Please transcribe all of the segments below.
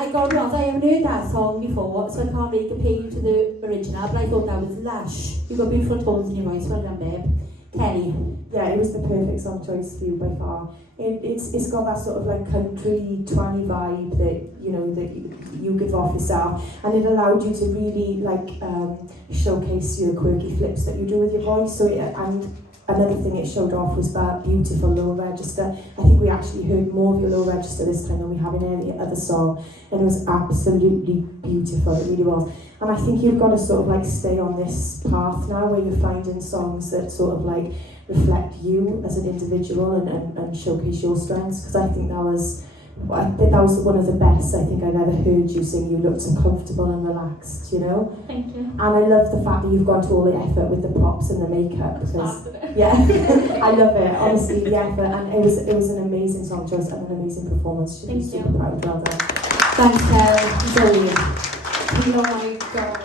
I got wrong. I haven't heard that song before, so I can't really compare you to the original, but I thought that was lush. You've got beautiful tones in your voice. Well done, babe. Keeleigh. Yeah, it was the perfect song choice for you by far. It's got that sort of like country, twanny vibe that you give off yourself, and it allowed you to really like showcase your quirky flips that you do with your voice. So and another thing it showed off was that beautiful low register. I think we actually heard more of your low register this time than we have in any other song, and it was absolutely beautiful. It really was. And I think you've got to sort of like stay on this path now, where you're finding songs that sort of like reflect you as an individual and showcase your strengths, because I think that was one of the best I think I've ever heard you sing. You looked so comfortable and relaxed, you know. Thank you. And I love the fact that you've gone to all the effort with the props and the makeup, because yeah, I love it. Honestly, the effort, and it was an amazing song choice and an amazing performance. Thank you. Super proud. Well done. Thanks, Keeleigh. Brilliant. Oh my god,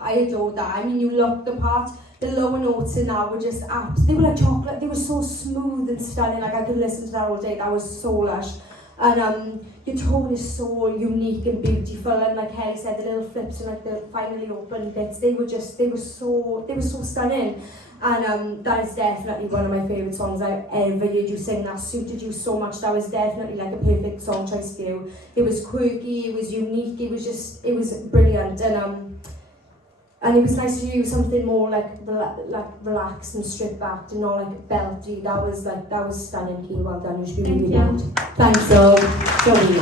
I adored that. I mean, you looked the part. The lower notes in that were just they were like chocolate. They were so smooth and stunning. Like I could listen to that all day. That was so lush. And your tone is so unique and beautiful. And like Keeleigh said, the little flips and like the finally open bits, they were so stunning. And that is definitely one of my favourite songs I've ever heard you sing. That suited you so much. That was definitely like a perfect song choice for you. It was quirky, it was unique, it was brilliant. And it was nice to hear something more like relaxed and stripped back and not like belty. That was stunning, Keeleigh. Well done. You should be really good. Thanks, Dog. Joey.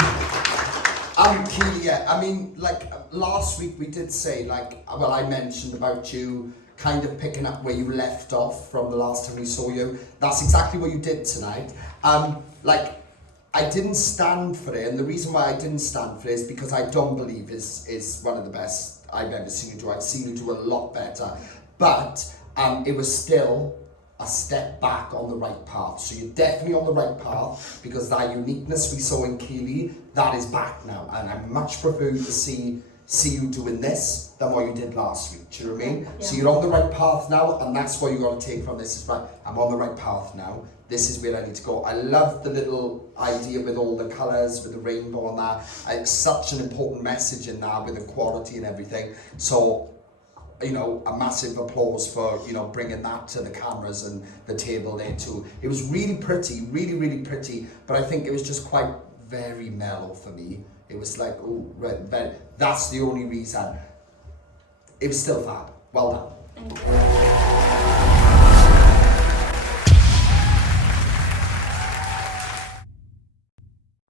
Keeleigh, yeah. I mean, like last week we did say I mentioned about you kind of picking up where you left off from the last time we saw you. That's exactly what you did tonight. I didn't stand for it, and the reason why I didn't stand for it is because I don't believe is one of the best I've ever seen you do. I've seen you do a lot better, but it was still a step back on the right path. So you're definitely on the right path, because that uniqueness we saw in Keeleigh, that is back now, and I much prefer to see you doing this than what you did last week. Do you know what I mean? Yeah. So you're on the right path now, and that's what you got to take from this. Is right, I'm on the right path now. This is where I need to go. I love the little idea with all the colours, with the rainbow and that. It's such an important message in that, with the quality and everything. So, you know, a massive applause for, you know, bringing that to the cameras and the table there too. It was really pretty, really, really pretty, but I think it was just quite very mellow for me. It was like, oh, red, that's the only reason. It was still fab. Well done. Thank you.